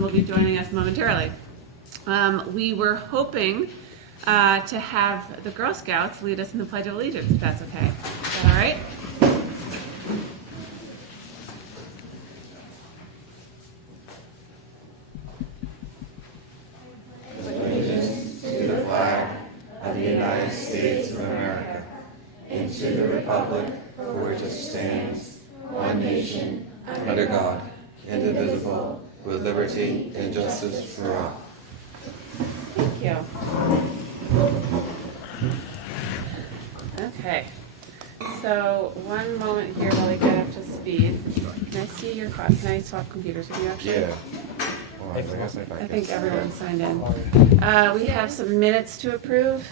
will be joining us momentarily. We were hoping to have the Girl Scouts lead us in the Pledge of Allegiance, if that's okay. Is that all right? Allegiance to the flag of the United States of America and to the republic for which it stands, one nation, under God, indivisible, with liberty and justice for all. Thank you. Okay. So one moment here while we get up to speed. Can I see your can I swap computers with you actually? Yeah. Well, I guess if I think everyone's signed in. We have some minutes to approve.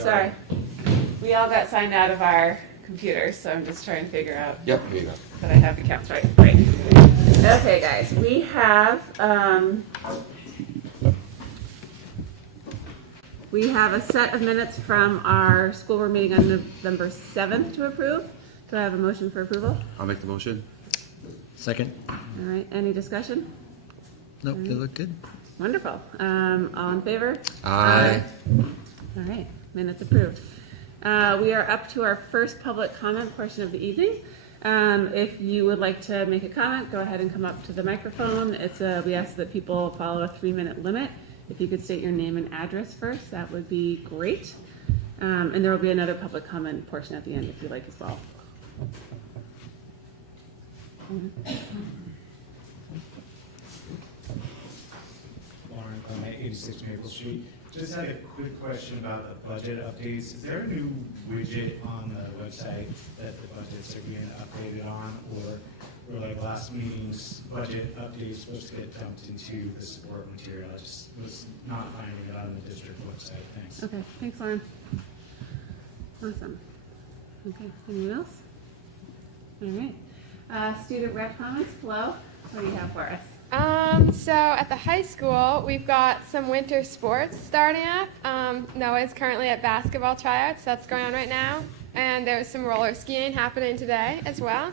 Sorry. We all got signed out of our computers, so I'm just trying to figure out Yep, here you go. that I have the counts right. Great. Okay, guys, we have a set of minutes from our school board meeting on November 7th to approve. Do I have a motion for approval? I'll make the motion. Second. All right, any discussion? Nope, they look good. Wonderful. All in favor? Aye. All right, minutes approved. We are up to our first public comment portion of the evening. If you would like to make a comment, go ahead and come up to the microphone. We ask that people follow a 3-minute limit. If you could state your name and address first, that would be great. And there will be another public comment portion at the end if you like as well. Lauren Clement, 86 Maple Street. Just had a quick question about the budget updates. Is there a new widget on the website that the budgets are being updated on, or were like last meeting's budget updates supposed to get dumped into the support material? I just was not finding it on the district website. Thanks. Okay, thanks, Lauren. Awesome. Okay, anyone else? All right. Student rep comments. Flo, what do you have for us? So at the high school, we've got some winter sports starting up. Noah's currently at basketball tryouts. That's going on right now. And there's some roller skiing happening today as well.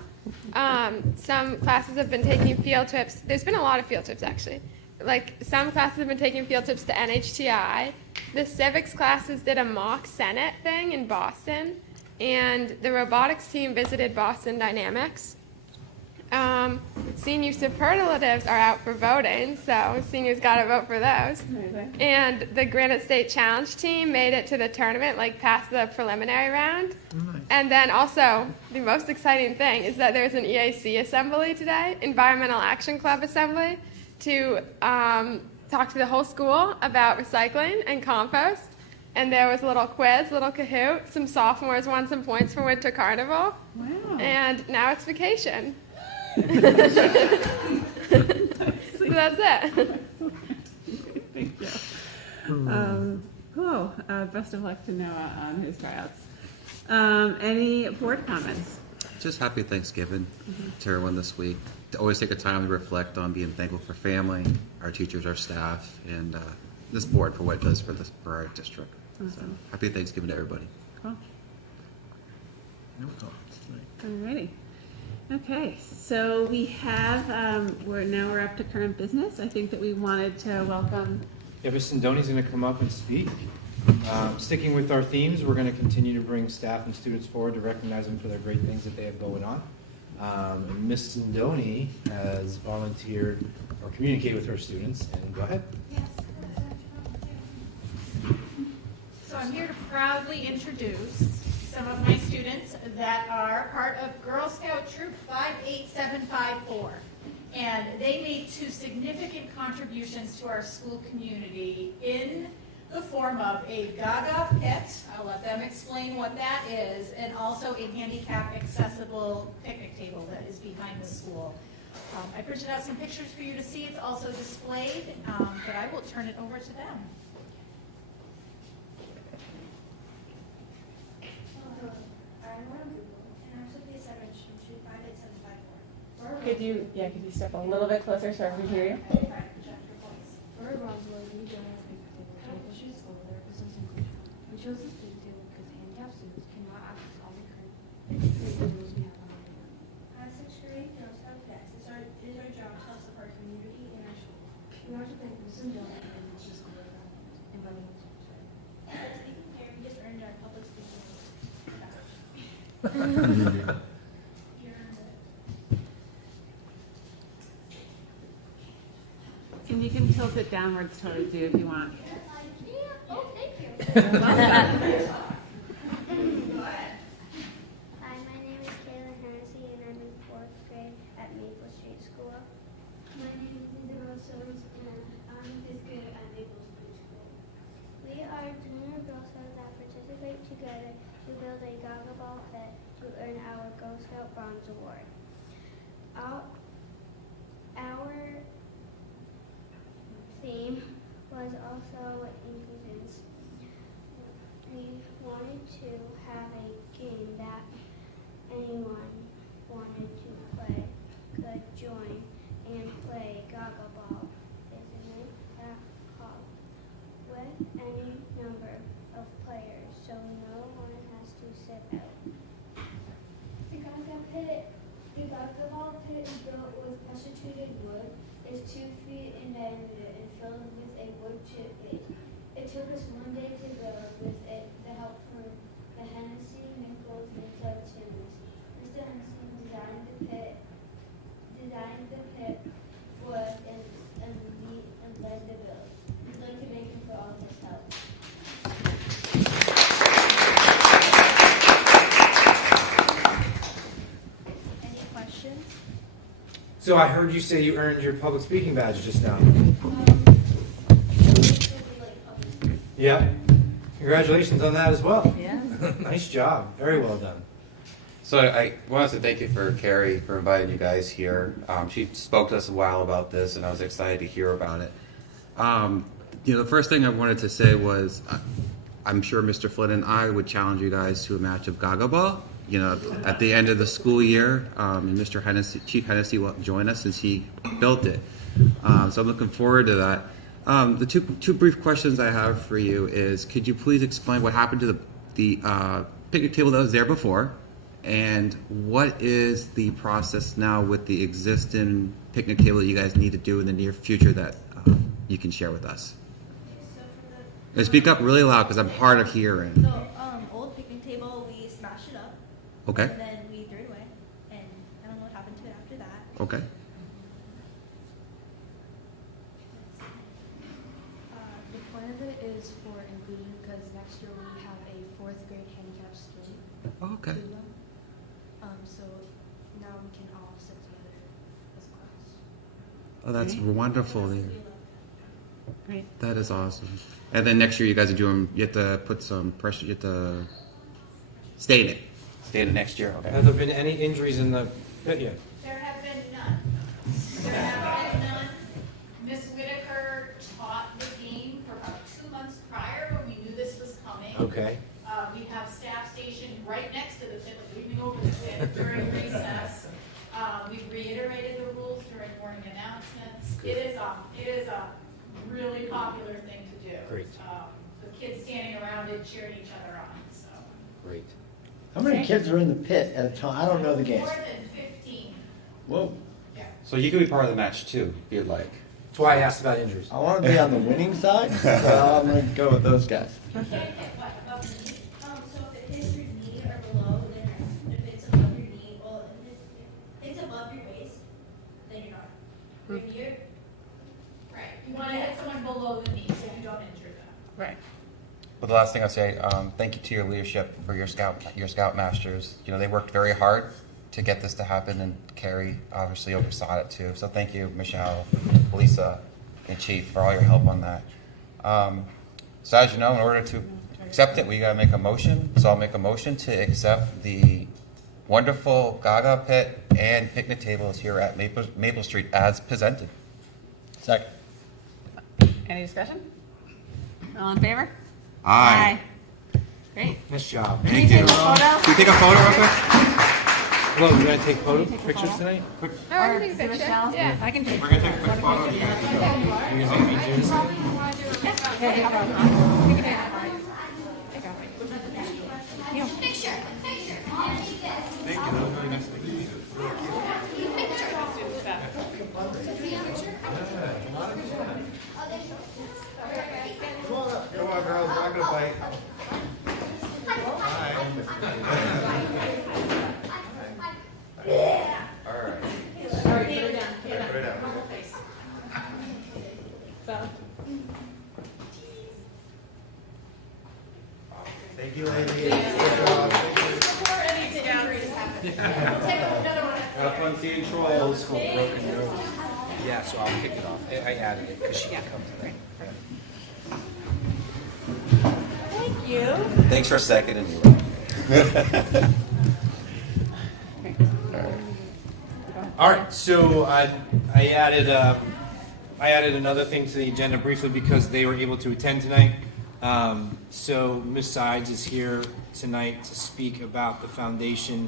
Some classes have been taking field trips. There's been a lot of field trips, actually. Like, some classes have been taking field trips to NHTI. The civics classes did a mock Senate thing in Boston. And the robotics team visited Boston Dynamics. Senior superlatives are out for voting, so seniors got to vote for those. Amazing. And the Granite State Challenge team made it to the tournament, like past the preliminary round. Nice. And then also, the most exciting thing is that there's an EAC assembly today, Environmental Action Club assembly, to talk to the whole school about recycling and compost. And there was a little quiz, little Kahoot. Some sophomores won some points for Winter Carnival. Wow. And now it's vacation. So that's it. Thank you. Cool. Best of luck to Noah on his tryouts. Any board comments? Just happy Thanksgiving to everyone this week. To always take a time to reflect on being thankful for family, our teachers, our staff, and this board for what it does for our district. Awesome. So, happy Thanksgiving to everybody. Cool. No comments tonight. Alrighty. Okay, so we have, we're up to current business. I think that we wanted to welcome. Yeah, Ms. Sindoni's going to come up and speak. Sticking with our themes, we're going to continue to bring staff and students forward to recognize them for their great things that they have going on. And Ms. Sindoni has volunteered or communicated with her students, and go ahead. Yes. So I'm here to proudly introduce some of my students that are part of Girl Scout Troop 58754. And they made 2 significant contributions to our school community in the form of a Gaga pit, I'll let them explain what that is, and also a handicap accessible picnic table that is behind the school. I printed out some pictures for you to see. It's also displayed, but I will turn it over to them. Could you step a little bit closer so everyone can hear you? We chose this big table because handicapped students cannot access all the current tables we have on our As 6th grade Girl Scout cadets, it is our job to help support community and Mrs. Dillon and the school for inviting us. We just earned our public speaking. And you can tilt it downwards towards you if you want. Oh, thank you. Hi, my name is Kayla Hennessy and I'm in 4th grade at Maple Street School. My name is Isabel Soares and I'm in 5th grade at Maple Street School. We are junior Girl Scouts that participate together to build a Gaga Ball pit to earn our Girl Scout Bronze Award. Our theme was also inclusions. We wanted to have a game that anyone wanted to play could join and play Gaga Ball. Is a game that called with any number of players, so no one has to sit out. The Gaga Ball pit is built with pressure-treated wood. It's 2 feet in diameter and filled with a wood chip base. It took us 1 day to build with the help from the Hennessy, Nichols, and Doug Timmons. Mr. Hennessy designed the pit, wood, and led the build. We'd like to thank him for all his help. Any questions? So I heard you say you earned your public speaking badge just now. Yeah. Congratulations on that as well. Yeah. Nice job. Very well done. So I wanted to thank you for Carrie for inviting you guys here. She spoke to us a while about this, and I was excited to hear about it. The first thing I wanted to say was, I'm sure Mr. Flynn and I would challenge you guys to a match of Gaga Ball. At the end of the school year, and Mr. Hennessy, Chief Hennessy will join us since he built it. So I'm looking forward to that. The two brief questions I have for you is, could you please explain what happened to the picnic table that was there before, and what is the process now with the existing picnic table that you guys need to do in the near future that you can share with us? And speak up really loud because I'm hard of hearing. So, old picnic table, we smashed it up. Okay. And then we threw it away, and I don't know what happened to it after that. Okay. The point of it is for inclusion because next year we have a 4th grade handicap swim. Okay. Program. So now we can all sit together as a class. Oh, that's wonderful. Great. That is awesome. And then next year you guys are doing, you have to put some pressure, you have to stay in it. Stay in it next year, okay. Have there been any injuries in the pit yet? There have been none. There have been none. Miss Whitaker taught the game for about 2 months prior when we knew this was coming. Okay. We have staff stationed right next to the pit, leaning over the pit during recess. We've reiterated the rules during morning announcements. It is a really popular thing to do. Great. The kids standing around it cheering each other on, so. Great. How many kids are in the pit at a time? I don't know the game. More than 15. Whoa. Yeah. So you could be part of the match too, if you'd like. That's why I asked about injuries. I want to be on the winning side, so I'm going to go with those guys. You can't get what, above the knee? So if it hits your knee or below, then if it's above your knee, well, if it's above your waist, then you're not. You're Right. You want to hit someone below the knee so you don't injure them. Right. But the last thing I'll say, thank you to your leadership for your scout masters. They worked very hard to get this to happen, and Carrie obviously oversaw it too. So thank you, Michelle, Lisa, and Chief for all your help on that. So as you know, in order to accept it, we gotta make a motion. So I'll make a motion to accept the wonderful Gaga pit and picnic tables here at Maple Street as presented. Second. Any discussion? All in favor? Aye. Great. Nice job. Can you take a photo? Can we take a photo real quick? Well, we're going to take Can you take a pictures photo? tonight? Oh, I can take a picture. Michelle? Yeah. I can take. We're gonna take a quick photo. You guys going to be doing something? Picture. Come on, girls, we're not gonna fight. All right. Sorry, put her down, put her down. Put her down. Normal face. So, Thank you, ladies. before anything else happens, we'll take another one. Have fun seeing trolls. Yeah, so I'll kick it off. I added it because she can come today. Thank you. Thanks for seconding me. All right, so I added another thing to the agenda briefly because they were able to attend tonight. So Ms. Sides is here tonight to speak about the foundation,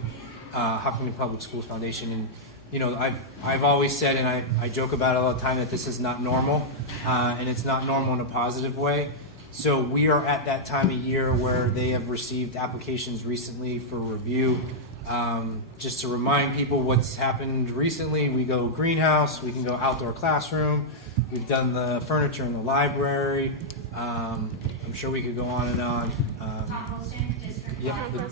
Hopkinton Public Schools Foundation, and you know I've always said, and I joke about it all the time, that this is not normal, and it's not normal in a positive way. So we are at that time of year where they have received applications recently for review. Just to remind people what's happened recently, we go greenhouse, we can go outdoor classroom, we've done the furniture in the library. I'm sure we could go on and on. Composting, district. Yeah, the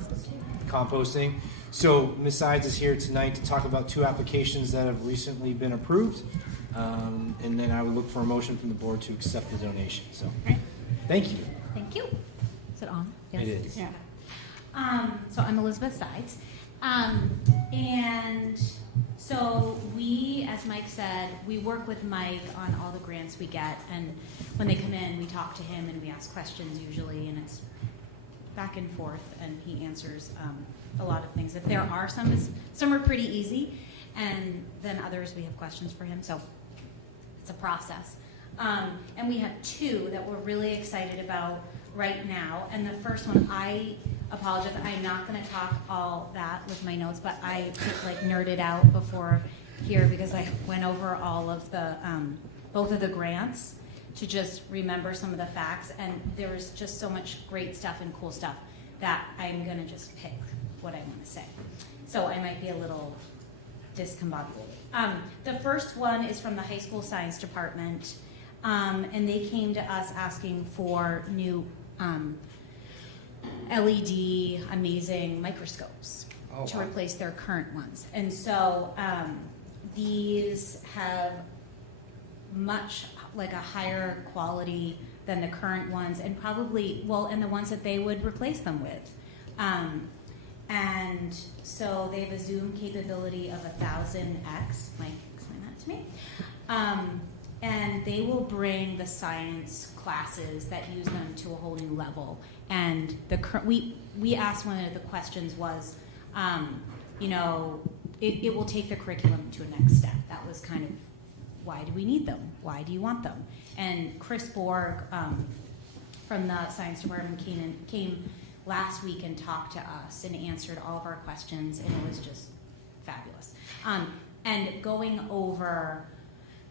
composting. So Ms. Sides is here tonight to talk about 2 applications that have recently been approved. And then I would look for a motion from the board to accept the donation. So, thank you. Thank you. Is it on? Yes. It is. Yeah. So I'm Elizabeth Sides. And so we, as Mike said, we work with Mike on all the grants we get. And when they come in, we talk to him and we ask questions usually. And it's back and forth. And he answers a lot of things. If there are some are pretty easy. And then others, we have questions for him. So it's a process. And we have 2 that we're really excited about right now. And the first one, I apologize, I'm not going to talk all that with my notes, but I nerded out before here because I went over all of the, both of the grants to just remember some of the facts. And there was just so much great stuff and cool stuff that I'm going to just pick what I want to say. So I might be a little discombobulated. The first one is from the high school science department. And they came to us asking for new LED amazing microscopes to replace their current ones. And so these have much a higher quality than the current ones, and probably, and the ones that they would replace them with. And so they have a zoom capability of 1000x. Mike, explain that to me. And they will bring the science classes that use them to a whole new level. And we asked, one of the questions was, it will take the curriculum to a next step. That was kind of, why do we need them? Why do you want them? And Chris Borg from the science department came last week and talked to us and answered all of our questions, and it was just fabulous. And going over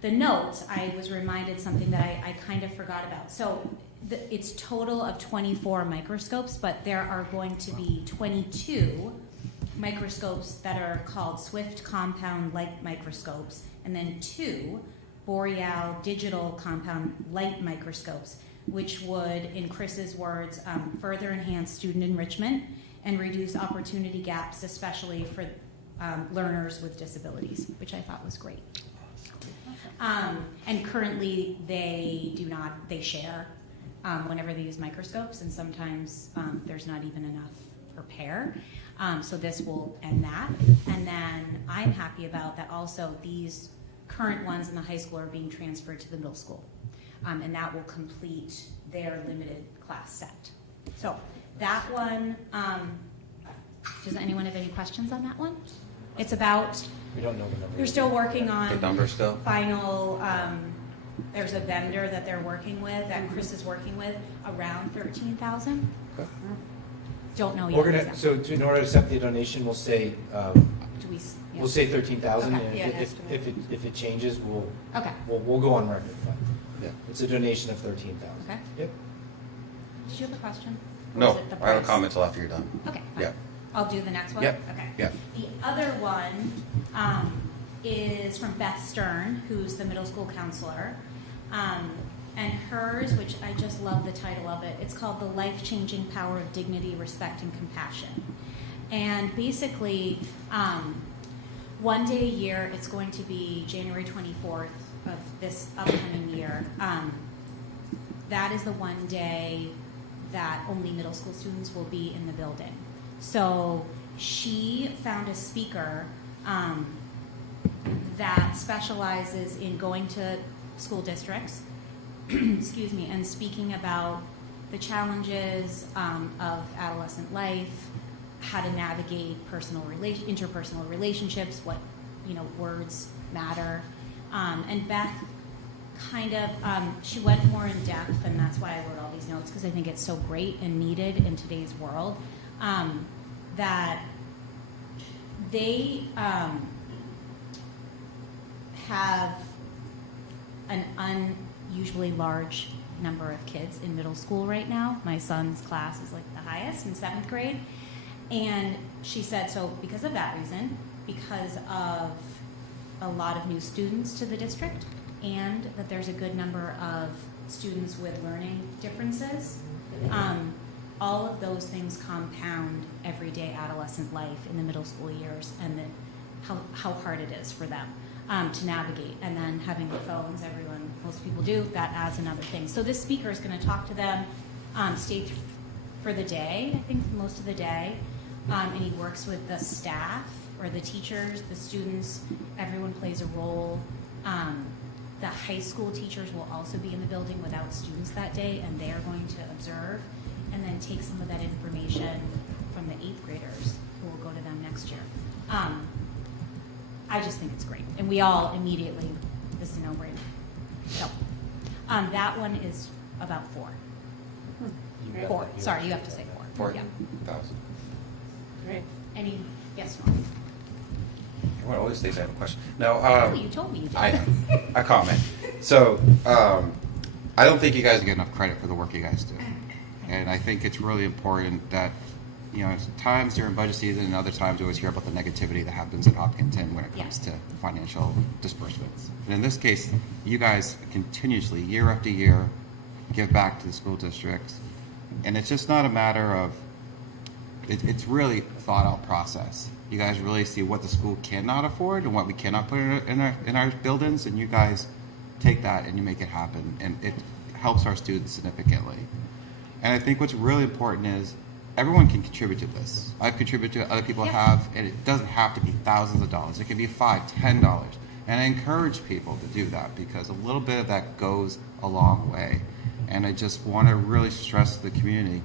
the notes, I was reminded something that I kind of forgot about. So it's total of 24 microscopes, but there are going to be 22 microscopes that are called Swift compound light microscopes, and then 2 Boreal digital compound light microscopes, which would, in Chris's words, further enhance student enrichment and reduce opportunity gaps, especially for learners with disabilities, which I thought was great. And currently they share whenever they use microscopes, and sometimes there's not even enough per pair. So this will end that. And then I'm happy about that also these current ones in the high school are being transferred to the middle school. And that will complete their limited class set. So that one, does anyone have any questions on that one? It's about, We don't know the number. they're still working on The number still? final, there's a vendor that they're working with, that Chris is working with, around 13,000. Don't know yet. We're gonna, exactly. so in order to accept the donation, we'll say, Do we, yeah. we'll say 13,000. Okay. And Yeah, if it changes, Okay, we'll go on record. But Yeah. it's a donation of 13,000. okay. Yep. Did you have a question? Or No, was it the I have a price? comment till after you're done. Okay, fine. Yeah. I'll do the next one? Yep. Okay. Yeah. The other one is from Beth Stern, who's the middle school counselor. And hers, which I just love the title of it, it's called The Life-Changing Power of Dignity, Respect, and Compassion. And basically, one day a year, it's going to be January 24th of this upcoming year. That is the one day that only middle school students will be in the building. So she found a speaker that specializes in going to school districts, excuse me, and speaking about the challenges of adolescent life, how to navigate interpersonal relationships, what words matter. And Beth kind of she went more in depth, and that's why I wrote all these notes, because I think it's so great and needed in today's world. That they have an unusually large number of kids in middle school right now. My son's class is like the highest in 7th grade. And she said, so because of that reason, because of a lot of new students to the district, and that there's a good number of students with learning differences, all of those things compound everyday adolescent life in the middle school years, and how hard it is for them to navigate. And then having the phones, most people do, that adds another thing. So this speaker is going to talk to them, stay for the day, I think most of the day, and he works with the staff or the teachers, the students. Everyone plays a role. The high school teachers will also be in the building without students that day, and they are going to observe and then take some of that information from the 8th graders who will go to them next year. I just think it's great. And we all immediately, this is a no-brainer. So, that one is about 4. 4. Sorry, you have to say 4. 4,000. Great. Any, yes, Norm? Everyone always thinks I have a question. No, Oh, you told me you did. I comment. So, I don't think you guys get enough credit for the work you guys do. And I think it's really important that, times during budget season and other times you always hear about the negativity that happens in Hopkinton when it comes to financial disbursements. And in this case, you guys continuously, year after year, give back to the school districts. And it's just not a matter of, it's really a thought out process. You guys really see what the school cannot afford and what we cannot put in our buildings, and you guys take that and you make it happen, and it helps our students significantly. And I think what's really important is everyone can contribute to this. I've contributed to, other people have, and it doesn't have to be thousands of dollars. It can be $5, $10. And I encourage people to do that, because a little bit of that goes a long way. And I just want to really stress to the community,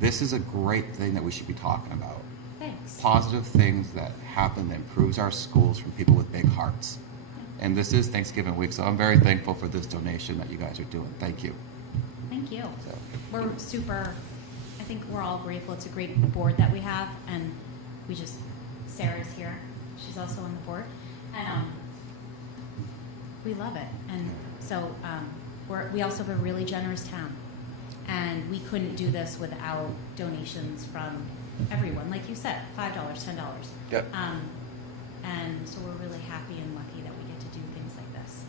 this is a great thing that we should be talking about. Thanks. Positive things that happen that improves our schools from people with big hearts. And this is Thanksgiving week, so I'm very thankful for this donation that you guys are doing. Thank you. Thank you. So. We're I think we're all grateful. It's a great board that we have, and Sarah's here. She's also on the board. And we love it. And so we also have a really generous town. And we couldn't do this without donations from everyone. Like you said, $5, $10. Yep. And so we're really happy and lucky that we get to do things like this.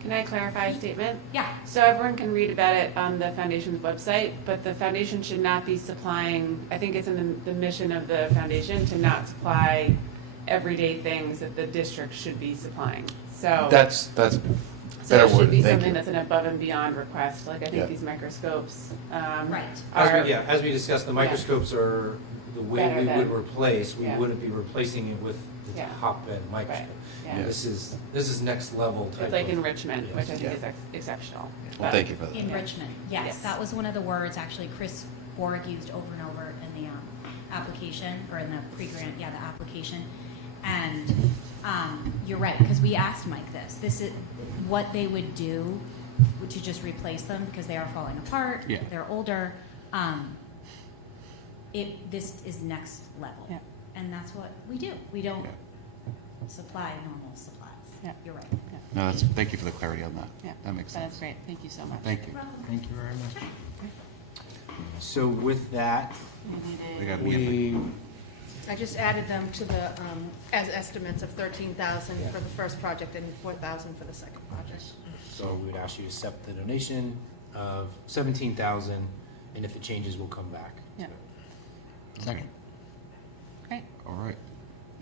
Can I clarify a statement? Yeah. So everyone can read about it on the foundation's website, but the foundation should not be supplying, I think it's in the mission of the foundation to not supply everyday things that the district should be supplying. So That's so better it should word. be Thank something you. that's an above and beyond request. Like I think Yeah. these microscopes Right. are As we discussed, the microscopes are the way Better we than- would replace. We yeah. wouldn't be replacing it with the Yeah. hotbed microscope. Yeah. This is next level type It's like of- enrichment, Yes. which I think Yeah. is exceptional. Well, thank you for that. Enrichment, yes, Yes. that was one of the words actually Chris Borg used over and over in the application, or in the pre-grant, the application. And you're right, because we asked Mike this is what they would do to just replace them, because they are falling apart, Yeah. they're older. This is next level. Yeah. And that's what we do. We don't Yeah. supply normal supplies. Yeah. You're right. No, thank you for the clarity on that. Yeah. That makes sense. That's great. Thank you so much. Thank you. Thank you very much. So with that, We got we I just added them to the, as estimates of 13,000 for the first project and 4,000 for the second project. So we would ask you to accept the donation of 17,000, and if it changes, we'll come back. Yeah. Second. Great. All right.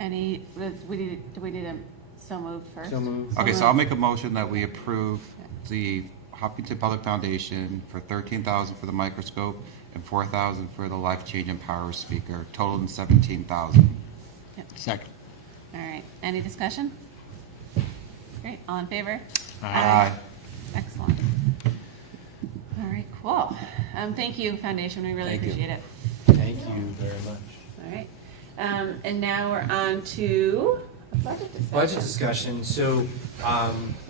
Any, do we need a so moved first? So moved. Okay, so I'll make a motion that we approve the Hopkinton Public Foundation for $13,000 for the microscope and $4,000 for the life-changing power speaker, totaling $17,000. Yep. Second. All right, any discussion? Great, all in favor? Aye. Excellent. All right, cool. Thank you, Foundation, we really Thank you. appreciate it. Thank you very much. All right, and now we're on to a budget discussion. Budget discussion. So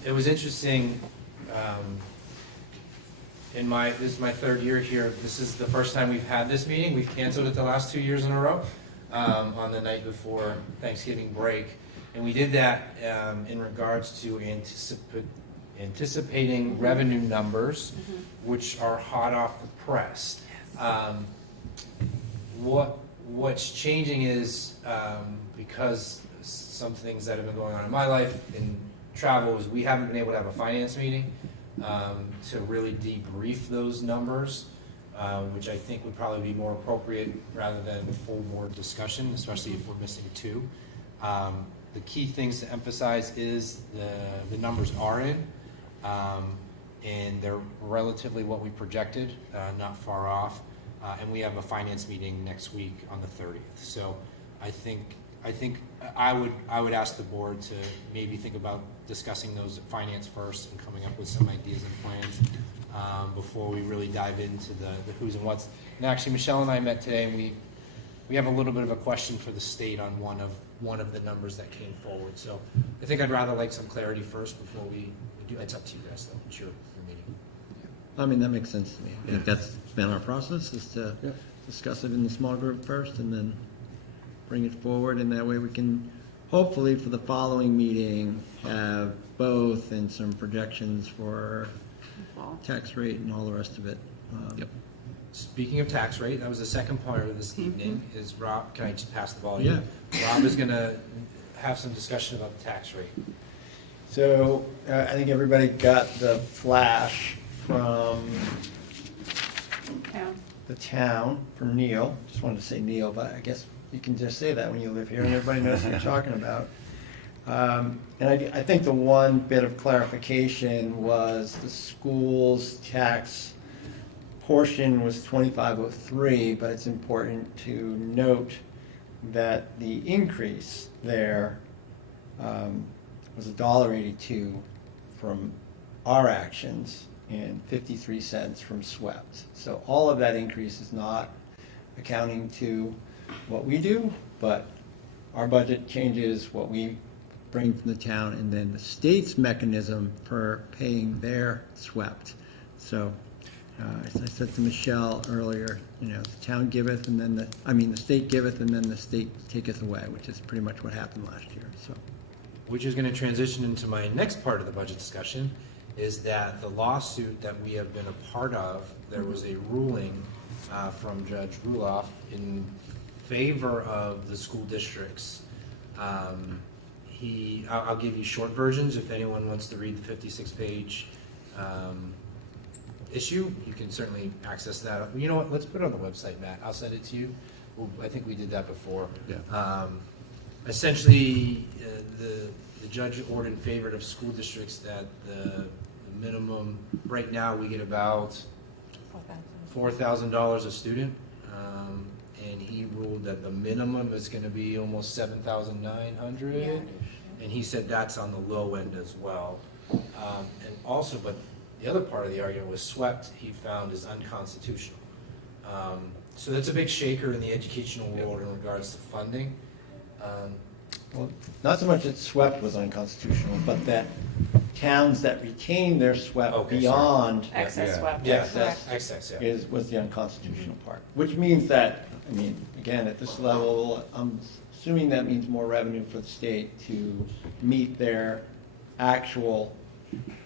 it was interesting. This is my third year here. This is the first time we've had this meeting. We've canceled it the last 2 years in a row on the night before Thanksgiving break, and we did that in regards to anticipating revenue numbers, which are hot off the press. What's changing is because some things that have been going on in my life in travel is we haven't been able to have a finance meeting to really debrief those numbers, which I think would probably be more appropriate rather than full board discussion, especially if we're missing two. The key things to emphasize is the numbers are in, and they're relatively what we projected, not far off. And we have a finance meeting next week on the 30th. So I think I would ask the board to maybe think about discussing those at finance first and coming up with some ideas and plans before we really dive into the who's and what's. And actually, Michelle and I met today, and we have a little bit of a question for the state on one of the numbers that came forward. So I think I'd rather like some clarity first before we do. It's up to you guys, though. It's your meeting. I mean, that makes sense to me. I think that's been our process, is to discuss it in the small group first and then bring it forward, and that way we can hopefully for the following meeting have both and some projections for tax rate and all the rest of it. Speaking of tax rate, that was the second part of this evening, is Rob, can I just pass the ball to Yeah. you? Rob is going to have some discussion about the tax rate. So I think everybody got the flash from the town, from Neil. Just wanted to say Neil, but I guess you can just say that when you live here and everybody knows what you're talking about. And I think the one bit of clarification was the school's tax portion was 2503, but it's important to note that the increase there was $1.82 from our actions and 53 cents from SWEPT. So all of that increase is not accounting to what we do, but our budget changes what we bring from the town, and then the state's mechanism for paying their SWEPT. So as I said to Michelle earlier, the town giveth, and then the state giveth, and then the state taketh away, which is pretty much what happened last year. So, Which is going to transition into my next part of the budget discussion, is that the lawsuit that we have been a part of, there was a ruling from Judge Ruloff in favor of the school districts. I'll give you short versions if anyone wants to read the 56-page issue. You can certainly access that. You know what? Let's put it on the website, Matt. I'll send it to you. I think we did that before. Yeah. Essentially, the judge ordered in favor of school districts that the minimum, right now we get about $4,000 a student, and he ruled that the minimum is going to be almost $7,900, and he said that's on the low end as well. And also, but the other part of the argument was SWEPT he found is unconstitutional. So that's a big shaker in the educational world in regards to funding. well, not so much that SWEPT was unconstitutional, but that towns that retain their SWEPT Okay, beyond Excess Yeah. swept. Yeah, Correct. excess, yeah. was the unconstitutional part. Which means that, again, at this level, I'm assuming that means more revenue for the state to meet their actual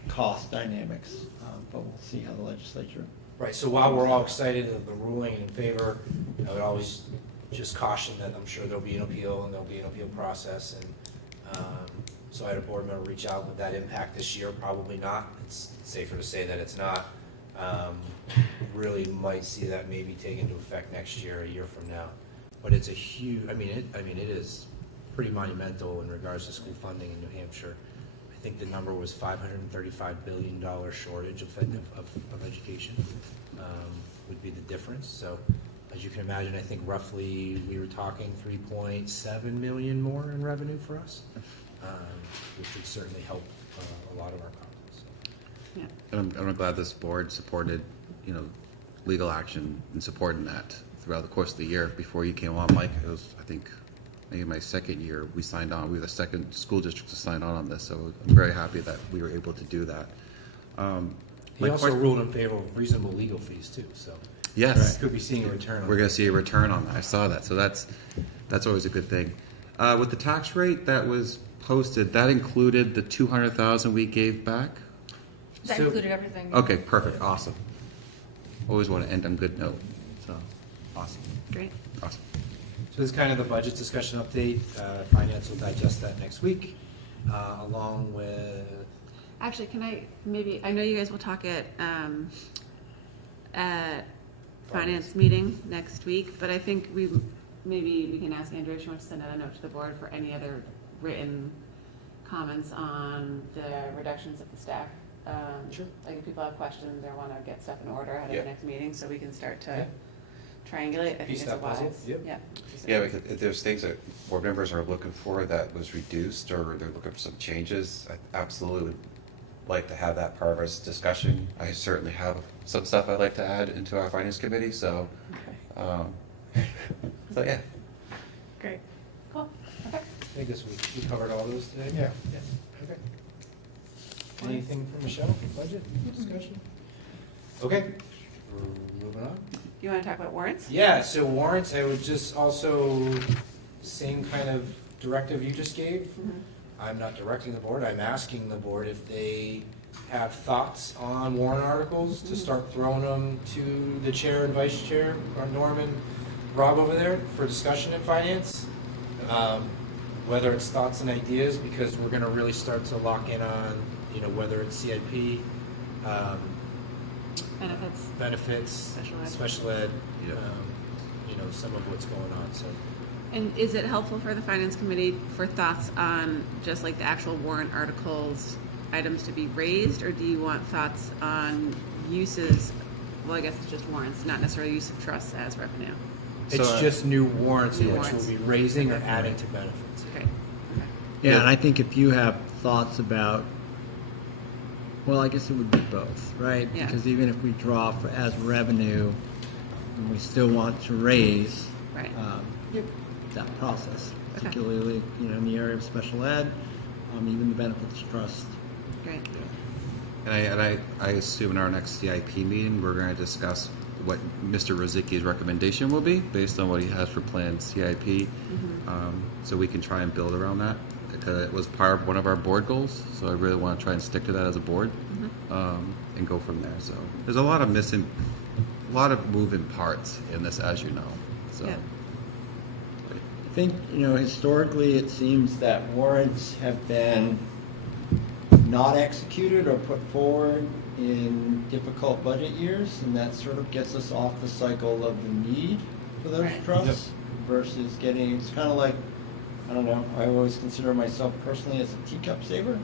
cost dynamics. But we'll see how the legislature. Right, so while we're all excited of the ruling in favor, I would always just caution that I'm sure there'll be an appeal and there'll be an appeal process. And so I had a board member reach out, would that impact this year? Probably not. It's safer to say that it's not. Really might see that maybe take into effect next year, a year from now. But it's a huge, it is pretty monumental in regards to school funding in New Hampshire. I think the number was $535 billion shortage of education would be the difference. So as you can imagine, I think roughly we were talking 3.7 million more in revenue for us, which would certainly help a lot of our causes. Yeah. And I'm glad this board supported, legal action and supporting that throughout the course of the year. Before you came on, Mike, it was, I think, maybe my second year we signed on. We were the second school district to sign on this, so I'm very happy that we were able to do that. He also ruled in favor of reasonable legal fees too, so. Yes. Could be seeing a return on We're going to see a return on that. I saw that, so that's always a good thing. With the tax rate that was posted, that included the $200,000 we gave back? That included everything. Okay, perfect, awesome. Always want to end on a good note, so, awesome. Great. Awesome. So this is kind of the budget discussion update. Finance will digest that next week, along with. Actually, I know you guys will talk at finance meeting next week, but I think maybe we can ask Andrea if she wants to send out a note to the board for any other written comments on the reductions of the staff. Sure. Like if people have questions or want to get stuff in order ahead of Yeah. the next meeting, so we can start to triangulate. I think Piece it's that puzzle. wise. Yep. Yeah. Yeah, because if there's things that board members are looking for that was reduced, or they're looking for some changes, I absolutely would like to have that part of our discussion. I certainly have some stuff I'd like to add into our finance committee, so, so yeah. Great. Cool. Okay. I guess we covered all those today? Yeah. Okay. Anything from Michelle for budget discussion? Okay, we're moving on. You want to talk about warrants? Yeah, so warrants, I would just also, same kind of directive you just gave. I'm not directing the board, I'm asking the board if they have thoughts on warrant articles to start throwing them to the chair and vice chair, or Norm and Rob over there for discussion in finance. Whether it's thoughts and ideas, because we're gonna really start to lock in on, whether it's CIP, benefits, special ed, Yeah. some of what's going on, so. And is it helpful for the finance committee for thoughts on just like the actual warrant articles, items to be raised, or do you want thoughts on uses? Well, I guess it's just warrants, not necessarily use of trusts as revenue. It's just new warrants in New which warrants. we'll be raising or adding to benefits. Okay. Yeah, and I think if you have thoughts about, well, I guess it would be both, right? Yeah. Because even if we draw for as revenue, and we still want to raise Right. that process, Okay. particularly in the area of special ed, even the benefits trust. Great. And I assume in our next CIP meeting, we're going to discuss what Mr. Rozicki's recommendation will be based on what he has for planned CIP. So we can try and build around that, because it was part of one of our board goals. So I really want to try and stick to that as a board, and go from there. So there's a lot of moving parts in this, as you know. So. Yeah. I think, historically, it seems that warrants have been not executed or put forward in difficult budget years, and that sort of gets us off the cycle of the need for those Right. trusts versus getting, it's kind of like, I don't know, I always consider myself personally as a teacup saver,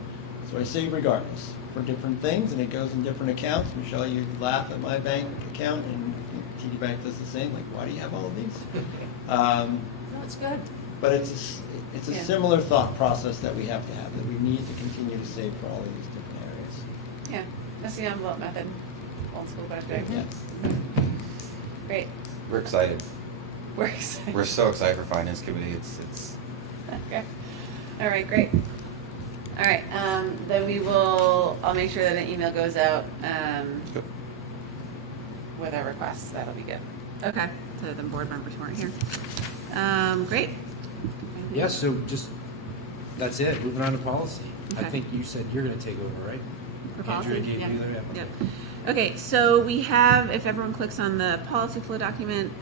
so I save regardless for different things, and it goes in different accounts. Michelle, you laugh at my bank account, and TD Bank does the same, like, why do you have all of these? No, it's good. But it's a Yeah. similar thought process that we have to have, that we need to continue to save for all of these different areas. Yeah. That's the envelope method. Old school budget. Yeah. Great. We're excited. We're excited. We're so excited for finance committee. It's Okay. All right, great. All right, then I'll make sure that an email goes out, Yep. with our requests. That'll be good. Okay, to the board members who aren't here. Great. Yeah, so that's it, moving on to policy. I Okay. think you said you're gonna take over, right? For policy? Andrea gave Yeah. you the, yeah. Yep. Okay, so we have, if everyone clicks on the policy flow document,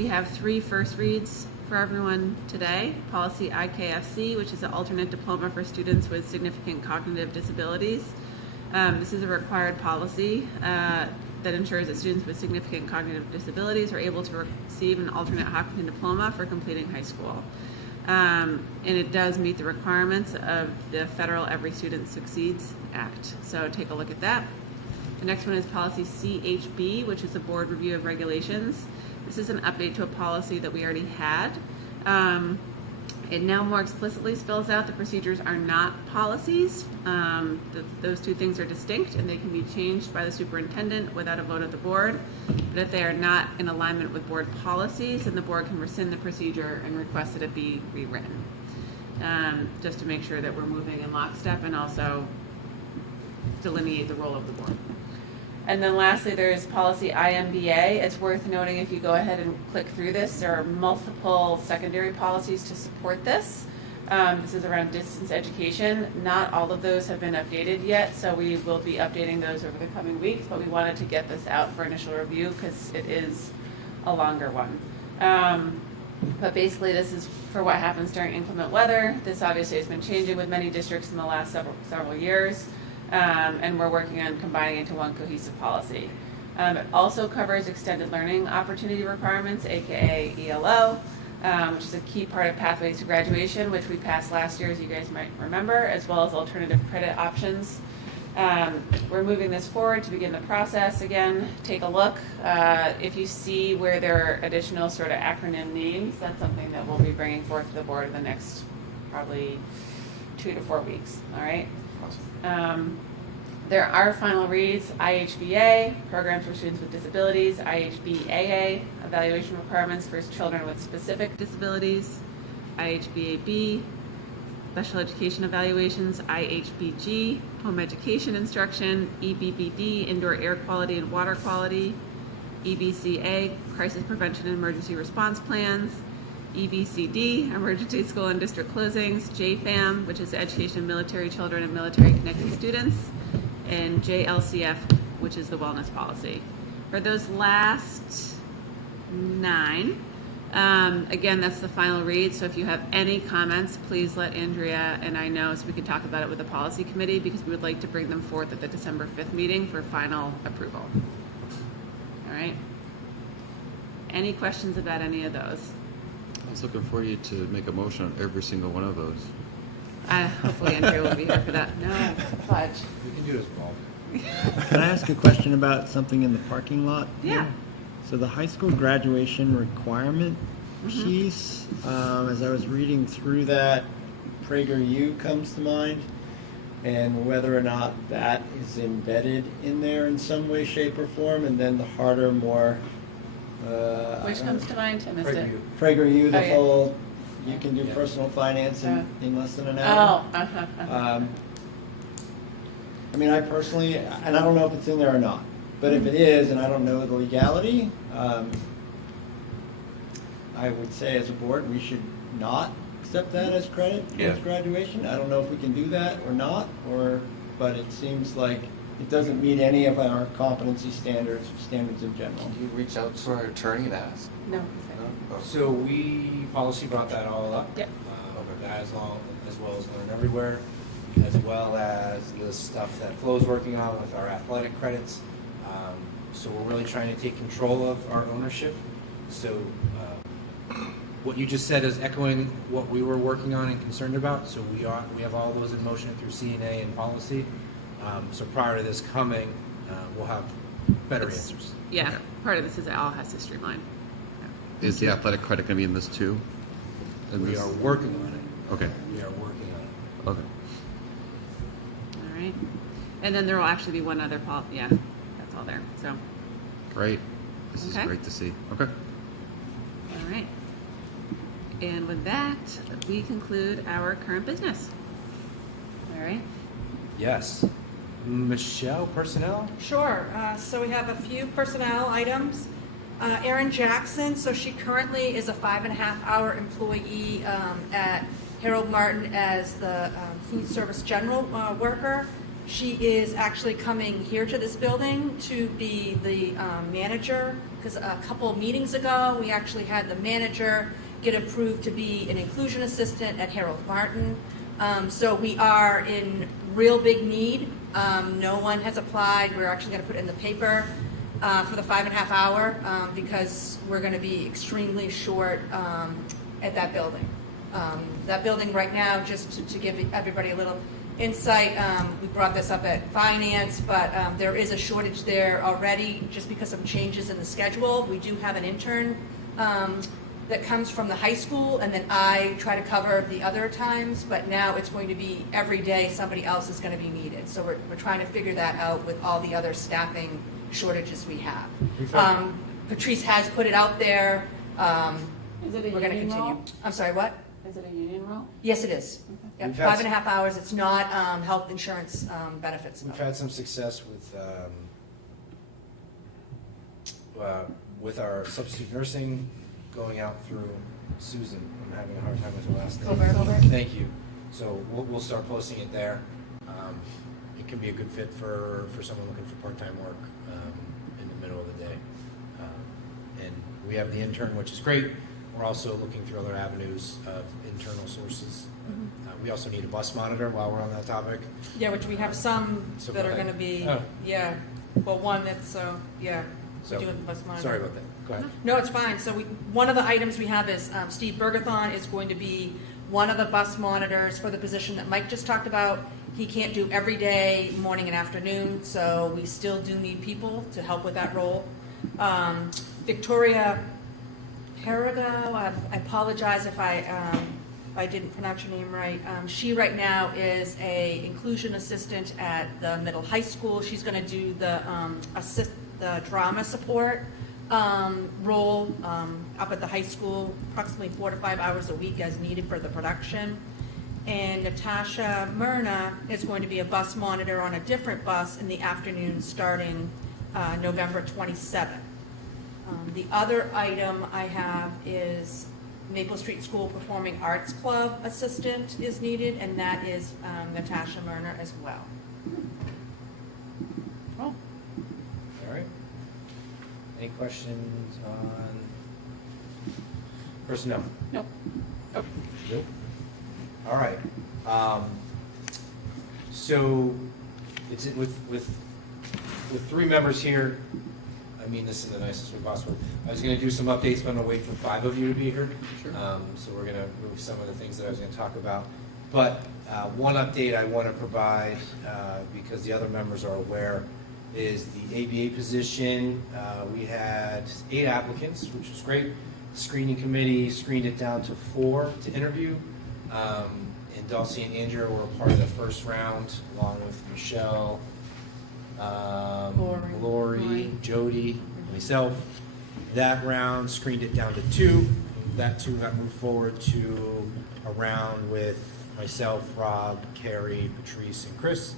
We have 3 first reads for everyone today. Policy IKFC, which is an alternate diploma for students with significant cognitive disabilities. This is a required policy that ensures that students with significant cognitive disabilities are able to receive an alternate Hopkinton diploma for completing high school. And it does meet the requirements of the federal Every Student Succeeds Act. So take a look at that. The next one is policy CHB, which is the board review of regulations. This is an update to a policy that we already had. It now more explicitly spells out the procedures are not policies. Those two things are distinct and they can be changed by the superintendent without a vote of the board. But if they are not in alignment with board policies, then the board can rescind the procedure and request that it be rewritten. Just to make sure that we're moving in lockstep and also delineate the role of the board. And then lastly, there's policy IMBA. It's worth noting if you go ahead and click through this, there are multiple secondary policies to support this. This is around distance education. Not all of those have been updated yet, so we will be updating those over the coming weeks, but we wanted to get this out for initial review because it is a longer one. But basically this is for what happens during inclement weather. This obviously has been changing with many districts in the last several years. And we're working on combining into one cohesive policy. It also covers extended learning opportunity requirements, aka ELO, which is a key part of Pathways to Graduation, which we passed last year, as you guys might remember, as well as alternative credit options. We're moving this forward to begin the process. Again, take a look. If you see where there are additional sort of acronym names, that's something that we'll be bringing forth to the board in the next probably 2 to 4 weeks. All right. There are final reads, IHBA, Programs for Students with Disabilities, IHBAA, Evaluation Requirements for Children with Specific Disabilities, IHBAB, Special Education Evaluations, IHBG, Home Education Instruction, EBBD, Indoor Air Quality and Water Quality, EBCA, Crisis Prevention and Emergency Response Plans, EBCD, Emergency School and District Closings, JFAM, which is Education of Military Children and Military Connected Students, and JLCF, which is the Wellness Policy. For those last 9, again, that's the final read, so if you have any comments, please let Andrea and I know so we can talk about it with the policy committee because we would like to bring them forth at the December 5th meeting for final approval. All right? Any questions about any of those? I was looking for you to make a motion on every single one of those. Hopefully Andrea will be here for that. No, fudge. We can do it as well. Can I ask a question about something in the parking lot? Yeah. So the high school graduation requirement piece, as I was reading through that, PragerU comes to mind, and whether or not that is embedded in there in some way, shape, or form, and then the harder, more... Which comes to mind? I missed it. PragerU, the Oh, yeah. whole, you can do personal finance in less than an hour. Oh, I mean, I personally, and I don't know if it's in there or not, but if it is, and I don't know the legality, I would say as a board, we should not accept that as credit towards graduation. I don't know if we can do that or not, but it seems like it doesn't meet any of our competency standards in general. Can you reach out to our attorney and ask? no. So policy brought that all up. Yep. That as well as Learn Everywhere, as well as the stuff that Flo's working on with our athletic credits. So we're really trying to take control of our ownership. So what you just said is echoing what we were working on and concerned about. So we have all those in motion through CNA and policy. So prior to this coming, we'll have better answers. Yeah, part of this is it all has to streamline. Is the athletic credit going to be in this too? We are working on it. Okay. We are working on it. Okay. All right. And then there will actually be one other that's all there. So, Great. This is Okay. great to see. Okay. all right. And with that, we conclude our current business. All right. Yes. Michelle, personnel? Sure. So we have a few personnel items. Erin Jackson, so she currently is a 5.5-hour employee at Harold Martin as the food service general worker. She is actually coming here to this building to be the manager, because a couple of meetings ago, we actually had the manager get approved to be an inclusion assistant at Harold Martin. So we are in real big need. No one has applied. We're actually going to put it in the paper for the 5.5 hour because we're going to be extremely short at that building. That building right now, just to give everybody a little insight, we brought this up at finance, but there is a shortage there already just because of changes in the schedule. We do have an intern that comes from the high school, and then I try to cover the other times, but now it's going to be every day somebody else is going to be needed. So we're trying to figure that out with all the other staffing shortages we have. Patrice has put it out there. Is it a We're going to union continue. role? I'm sorry, what? Is it a union role? Yes, it is. Okay. Yep, 5.5 hours. It's not health insurance benefits. We've had some success with our substitute nursing going out through Susan. I'm having a hard time with her last name. Colbert. Thank you. So we'll start posting it there. It can be a good fit for someone looking for part-time work in the middle of the day. And we have the intern, which is great. We're also looking through other avenues of internal sources. We also need a bus monitor while we're on that topic. Yeah, which we have some So that go are ahead. going to be, Oh. yeah. Well, one that's, yeah, So, we do have the bus monitor. sorry about that. Go ahead. No, it's fine. So one of the items we have is Steve Bergathon is going to be one of the bus monitors for the position that Mike just talked about. He can't do every day, morning and afternoon, so we still do need people to help with that role. Victoria Perigo, I apologize if I didn't pronounce your name right. She right now is a inclusion assistant at the middle high school. She's going to do the the drama support role up at the high school, approximately 4 to 5 hours a week as needed for the production. And Natasha Myrna is going to be a bus monitor on a different bus in the afternoon starting November 27th. The other item I have is Maple Street School Performing Arts Club assistant is needed, and that is Natasha Myrna as well. Oh. All right. Any questions on personnel? Nope. Nope. All right. So it's with 3 members here. I mean, this is the nicest way possible. I was going to do some updates, but I'm going to wait for 5 of you to be here. Sure. So we're going to move some of the things that I was going to talk about. But one update I want to provide, because the other members are aware, is the ABA position. We had 8 applicants, which was great. The screening committee screened it down to 4 to interview. And Dulcie and Andrea were a part of the first round, along with Michelle, Lori, Jody, and myself. That round screened it down to 2. That 2 got moved forward to a round with myself, Rob, Carrie, Patrice, and Chris.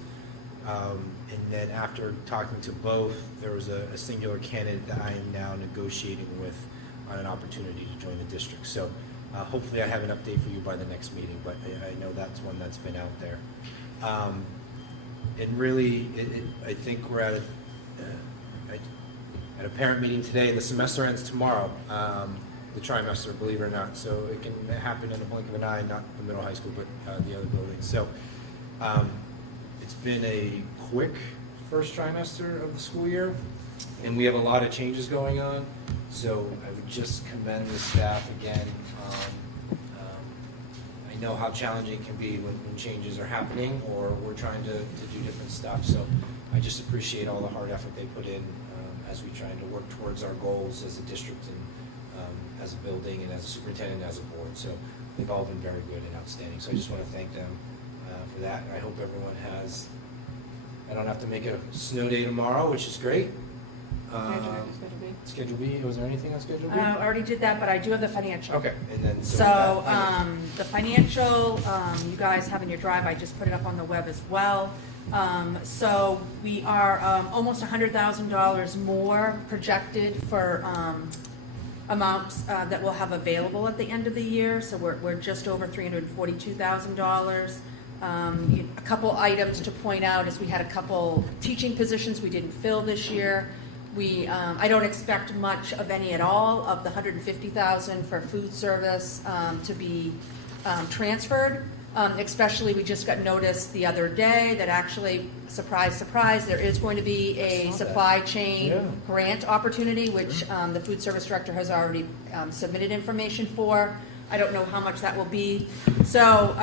And then after talking to both, there was a singular candidate that I am now negotiating with on an opportunity to join the district. So hopefully I have an update for you by the next meeting, but I know that's one that's been out there. And really, I think we're at a parent meeting today. The semester ends tomorrow, the trimester, believe it or not. So it can happen in a blink of an eye, not the middle high school, but the other buildings. So it's been a quick first trimester of the school year, and we have a lot of changes going on. So I would just commend the staff again. I know how challenging it can be when changes are happening or we're trying to do different stuff. So I just appreciate all the hard effort they put in as we try to work towards our goals as a district and as a building and as a superintendent and as a board. So they've all been very good and outstanding. So I just want to thank them for that. I hope everyone has, I don't have to make a snow day tomorrow, which is great. Schedule B, was there anything on Schedule B? I already did that, but I do have the financial. Okay, and then. So the financial, you guys have in your drive, I just put it up on the web as well. So we are almost $100,000 more projected for amounts that we'll have available at the end of the year. So we're just over $342,000. A couple items to point out is we had a couple teaching positions we didn't fill this year. I don't expect much of any at all of the $150,000 for food service to be transferred. Especially, we just got notice the other day that actually, surprise, surprise, there is going to be a supply chain grant opportunity, which the food service director has already submitted information for. I don't know how much that will be. So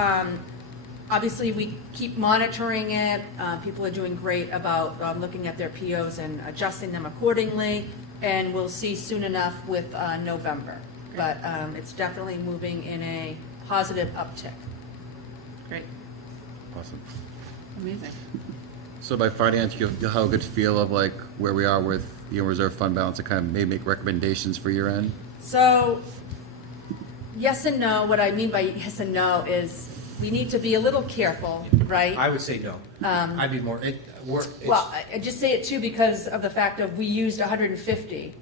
obviously, we keep monitoring it. People are doing great about looking at their POs and adjusting them accordingly. And we'll see soon enough with November. But it's definitely moving in a positive uptick. Great. Awesome. Amazing. So by finance, you'll have a good feel of like where we are with reserve fund balance and kind of maybe make recommendations for year end? So, yes and no. What I mean by yes and no is we need to be a little careful, right? I would say no. I'd be more, Well, I just say it too because of the fact of we used 150,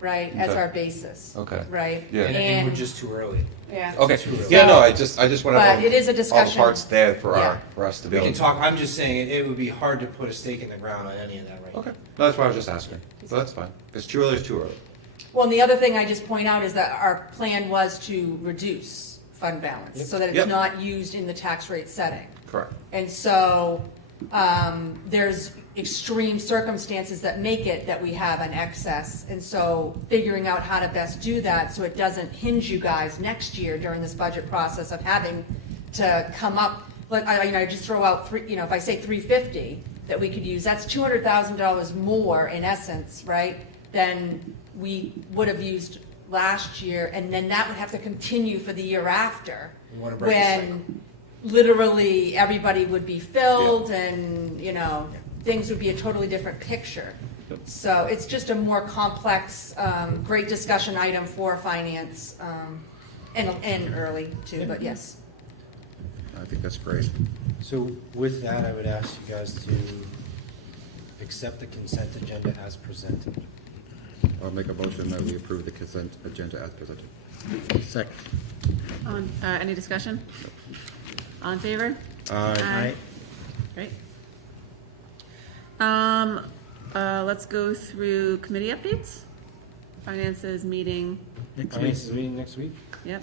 right, as Okay. our basis. Okay. Right? Yeah. and we're just too early. Yeah. Okay. Too early. Yeah, no, I just want to But have it is a all the discussion. parts there for Yeah. us to be We able can to talk, I'm just saying, it would be hard to put a stake in the ground on any of that right now. Okay. No, that's why I was just asking. So that's fine. If it's too early, it's too early. Well, and the other thing I just point out is that our plan was to reduce fund balance so that it's Yep. not used in the tax rate setting. Correct. And so there's extreme circumstances that make it that we have an excess. And so figuring out how to best do that so it doesn't hinge you guys next year during this budget process of having to come up, like, I just throw out, if I say 350 that we could use, that's $200,000 more in essence, right, than we would have used last year. And then that would have to continue for the year after. We want to break the cycle. When literally everybody would be filled and, things would be a totally different picture. So it's just a more complex, great discussion item for finance, and early too, but yes. I think that's great. So with that, I would ask you guys to accept the consent agenda as presented. I'll make a motion that we approve the consent agenda as presented. Second. Any discussion? All in favor? Aye. Great. Let's go through committee updates. Finances meeting, Finance is meeting next week. yep.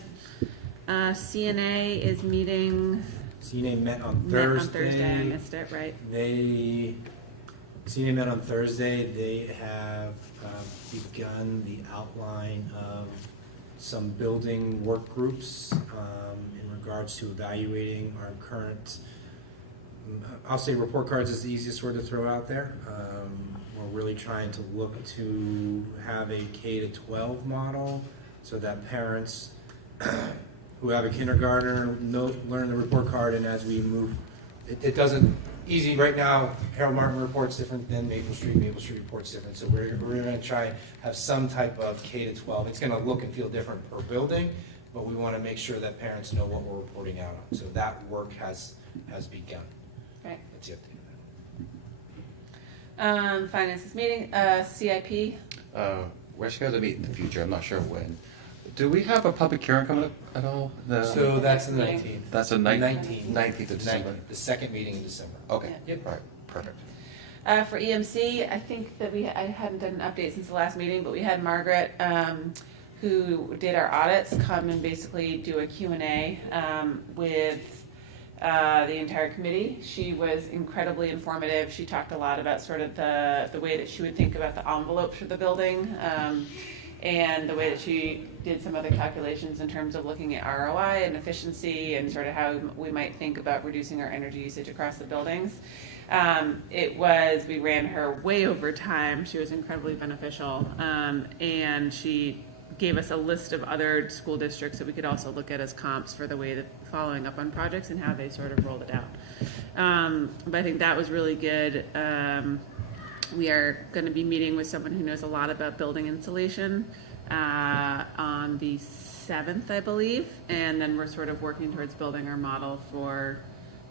CNA is meeting. CNA met on Met on Thursday. Thursday, I missed it, right? CNA met on Thursday. They have begun the outline of some building work groups in regards to evaluating our current, I'll say report cards is the easiest word to throw out there. We're really trying to look to have a K-12 model so that parents who have a kindergartner learn the report card, and as we move, it doesn't, easy right now, Harold Martin report's different than Maple Street report's different, so we're gonna try and have some type of K-12. It's gonna look and feel different per building, but we wanna make sure that parents know what we're reporting out on, so that work has begun. Right. That's it. Finances meeting, CIP, We're scheduled to meet in the future. I'm not sure when. Do we have a public hearing coming up at all? So that's the 19th. That's the 19th of December. The second meeting in December. Okay. Yep. Right. Perfect. For EMC, I think that I hadn't done an update since the last meeting, but we had Margaret, who did our audits, come and basically do a Q&A with the entire committee. She was incredibly informative. She talked a lot about sort of the way that she would think about the envelope for the building, and the way that she did some other calculations in terms of looking at ROI and efficiency and sort of how we might think about reducing our energy usage across the buildings. We ran her way over time. She was incredibly beneficial, and she gave us a list of other school districts that we could also look at as comps for the way that following up on projects and how they sort of rolled it out. But I think that was really good. We are going to be meeting with someone who knows a lot about building insulation on the 7th, I believe, and then we're sort of working towards building our model for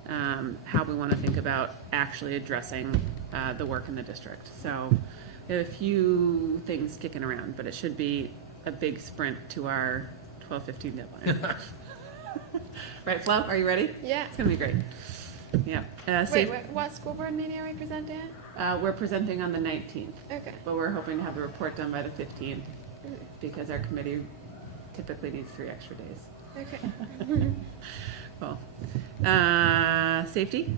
how we want to think about actually addressing the work in the district. So we have a few things kicking around, but it should be a big sprint to our 12/15 deadline. Right, Flo, are you ready? Yeah. It's gonna be great. Yeah. Wait, what school board meeting are we presenting at? We're presenting on the 19th, Okay. but we're hoping to have the report done by the 15th because our committee typically needs 3 extra days. Okay. Cool. Safety?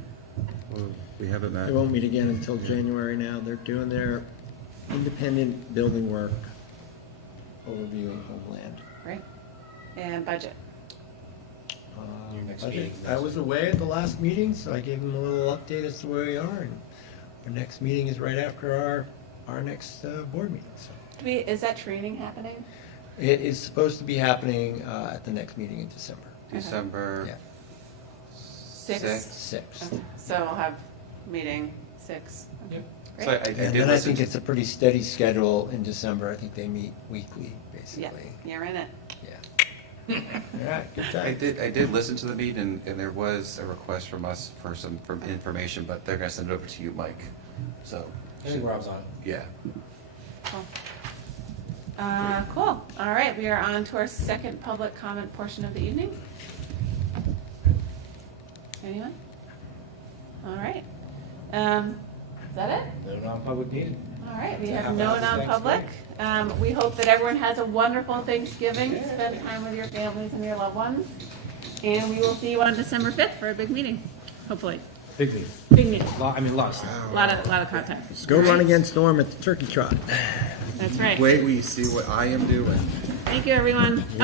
Well, we haven't met. They won't meet again until January now. They're doing their independent building work overview of Homeland. Right. And budget? Your next I meeting think is I next was away at the last meeting, so I gave them a little update as to where we are. And our next meeting is right after our next board meeting. So Is that training happening? it is supposed to be happening at the next meeting in December. December Yeah. 6th? 6th. Okay. So we'll have meeting 6. Okay. So I Great. did And then I listen think to- it's a pretty steady schedule in December. I think they meet weekly, Yeah, basically. you're in it. Yeah. All right, good I job. did listen to the meeting, and there was a request from us for some information, but they're gonna send it over to you, Mike. So, I think Rob's on. yeah. Cool. Cool. All right, we are on to our second public comment portion of the evening. Anyone? All right. Is that it? No non-public needed. All right, we So have have no a happy non-public. We hope that everyone has a wonderful Thanksgiving. Spend time with your families and your loved ones. And we will see you on December 5th for a big meeting, hopefully. Big meeting. Big meeting. I mean, lots. A lot of content. Go run against Norm at the turkey trot. That's right. Wait, will you see what I am doing? Thank you, everyone. Oh,